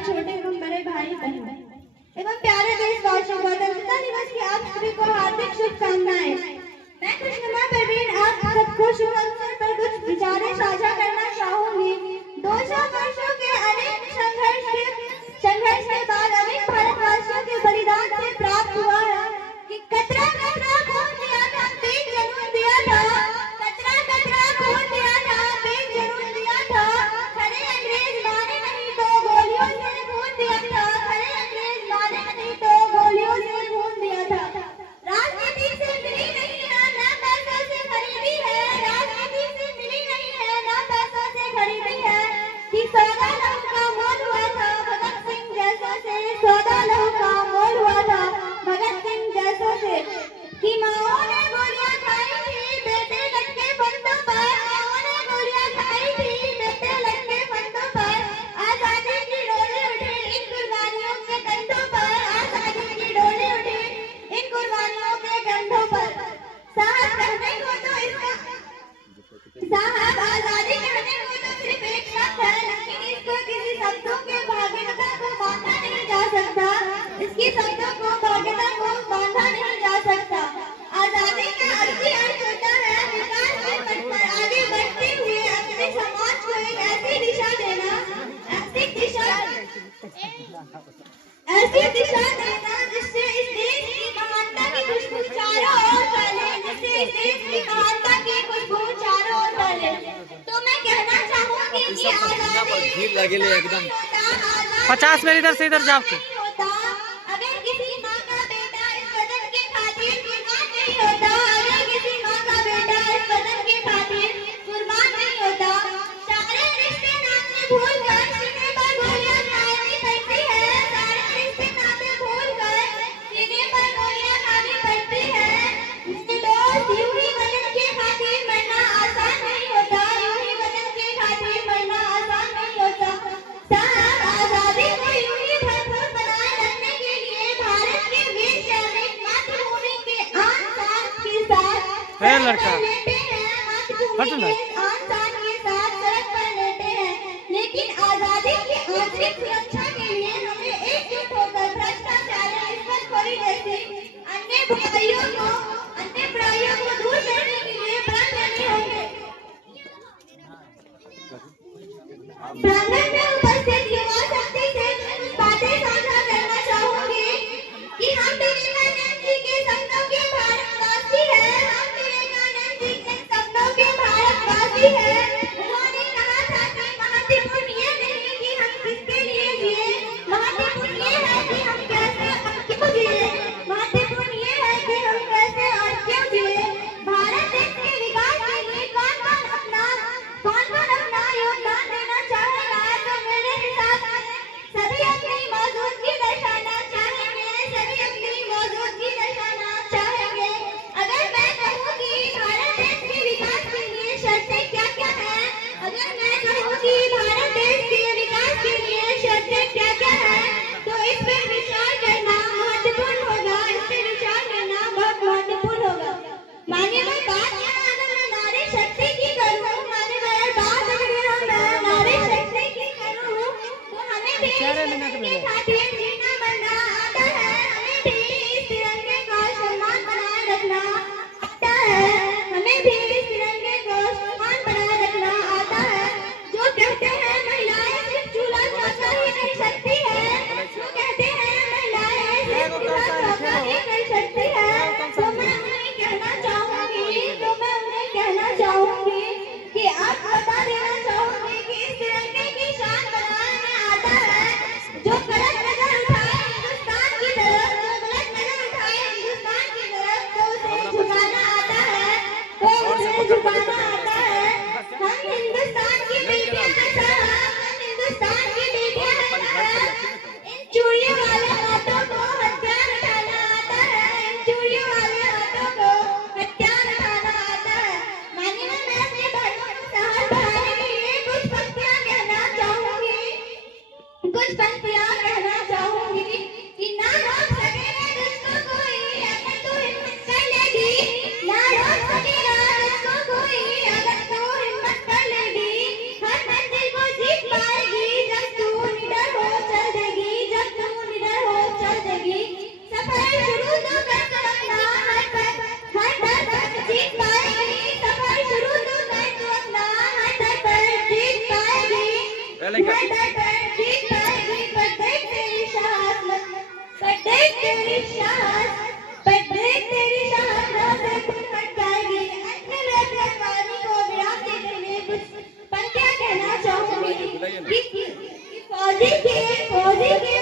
प्यारे छोटे एवं बड़े भाई बहन एवं प्यारे देशवासियों, स्वतंत्रता दिवस की आप सभी को हार्दिक शुभकामनाएं। मैं खुशनुमा परवीन आप सबको शुभ अवसर पर कुछ विचारें साझा करना चाहूंगी। 200 वर्षों के अनेक संघर्ष के बाद अनेक भारतवासियों के बलिदान से प्राप्त हुआ है कि कतरा कतरा खून दिया था, पेट जरूर दिया था, कतरा कतरा खून दिया था, पेट जरूर दिया था। खड़े अंग्रेज मारे नहीं तो गोलियों से खून दिया था, खड़े अंग्रेज मारे नहीं तो गोलियों से खून दिया था। राजनीति से मिली नहीं है, ना पैसों से खरीदी है, राजनीति से मिली नहीं है, ना पैसों से खरीदी है कि सौदा लहू का मोल हुआ था भगत सिंह जैसों से, सौदा लहू का मोल हुआ था भगत सिंह जैसों से कि माओ ने गोलियां खाई थी बेटे लटके फंदों पर, माओ ने गोलियां खाई थी बेटे लटके फंदों पर। आजादी की डोली उठी इन कुर्बानियों के कंधों पर, आजादी की डोली उठी इन कुर्बानियों के कंधों पर। साहब कहने को तो इसका साहब आजादी कहने को तो सिर्फ एक शब्द है, लेकिन इसको किसी शब्दों के भाग्यता को बांधा नहीं जा सकता, इसकी शब्दों को भाग्यता को बांधा नहीं जा सकता। आजादी का असली अर्थ होता है विकास के पथ पर आगे बढ़ते हुए अपने समाज को एक ऐसी दिशा देना, ऐसी दिशा देना जिससे इस देश की महानता की खुशबू चारों ओर फैले, जिससे इस देश की महानता की खुशबू चारों ओर फैले। तो मैं कहना चाहूंगी कि आजादी भीड़ लगेले एकदम 50 में इधर से इधर जाओ। अगर किसी माँ का बेटा इस वतन के खातिर कुर्बान नहीं होता, अगर किसी माँ का बेटा इस वतन के खातिर कुर्बान नहीं होता, सारे रिश्ते नाते भूल कर सीने पर गोलियां खानी पड़ती है, सारे रिश्ते नाते भूल कर सीने पर गोलियां खानी पड़ती है। दोस्त यूं ही वतन के खातिर मरना आसान नहीं होता, यूं ही वतन के खातिर मरना आसान नहीं होता। साहब आजादी को यूं ही भरपूर बनाए रखने के लिए भारत के वीर सैनिक मातृभूमि के आन शान के साथ है लड़का लेटे हैं, मातृभूमि के आन शान के साथ सड़क पर लेटे हैं। लेकिन आजादी की आंतरिक सुरक्षा के लिए हमें एकजुट होकर भ्रष्टाचार, रिश्वतखोरी जैसी अन्य बुराइयों को दूर करने के लिए प्रण लेने होंगे। प्रांगण में उपस्थित युवा शक्ति से कुछ बातें साझा करना चाहूंगी कि हम विवेकानंद जी के सपनों के भारतवासी हैं, हम विवेकानंद जी के सपनों के भारतवासी हैं। उन्होंने कहा था कि महत्वपूर्ण ये नहीं कि हम किसके लिए जिए, महत्वपूर्ण ये है कि हम कैसे और क्यों जिए, महत्वपूर्ण ये है कि हम कैसे और क्यों जिए। भारत देश के विकास के लिए कौन कौन अपना योगदान देना चाहेगा, तो मेरे हिसाब से सभी अपनी मौजूदगी दर्शाना चाहेंगे, सभी अपनी मौजूदगी दर्शाना चाहेंगे। अगर मैं कहूँ कि भारत देश के विकास के लिए शर्तें क्या क्या हैं, अगर मैं कहूँ कि भारत देश के विकास के लिए शर्तें क्या क्या हैं, तो इस पर विचार करना महत्वपूर्ण होगा, इस पर विचार करना बहुत महत्वपूर्ण होगा। मानिए मैं बात अगर मैं नारी शक्ति की करूँ, मानिए मैं बात अगर मैं नारी शक्ति की करूँ, तो हमें भी तिरंगे खातिर जीना मरना आता है, हमें भी इस तिरंगे का सम्मान बनाए रखना आता है, हमें भी इस तिरंगे को सम्मान बनाए रखना आता है। जो कहते हैं महिलाएं सिर्फ चूल्हा चौका ही कर सकती है, जो कहते हैं महिलाएं सिर्फ चूल्हा चौका ही कर सकती है, तो मैं उन्हें कहना चाहूंगी कि आप बता देना चाहूंगी कि इस तिरंगे की शान बनाना आता है। जो गलत मैं दर्द जीत पाएगी पर देख तेरी साथ पर देख तेरी साथ पर देख तेरी साथ ना से खुद हट जाएगी अपने लिए पानी को विराम देने में कुछ पर क्या कहना चाहूंगी कि फौजी के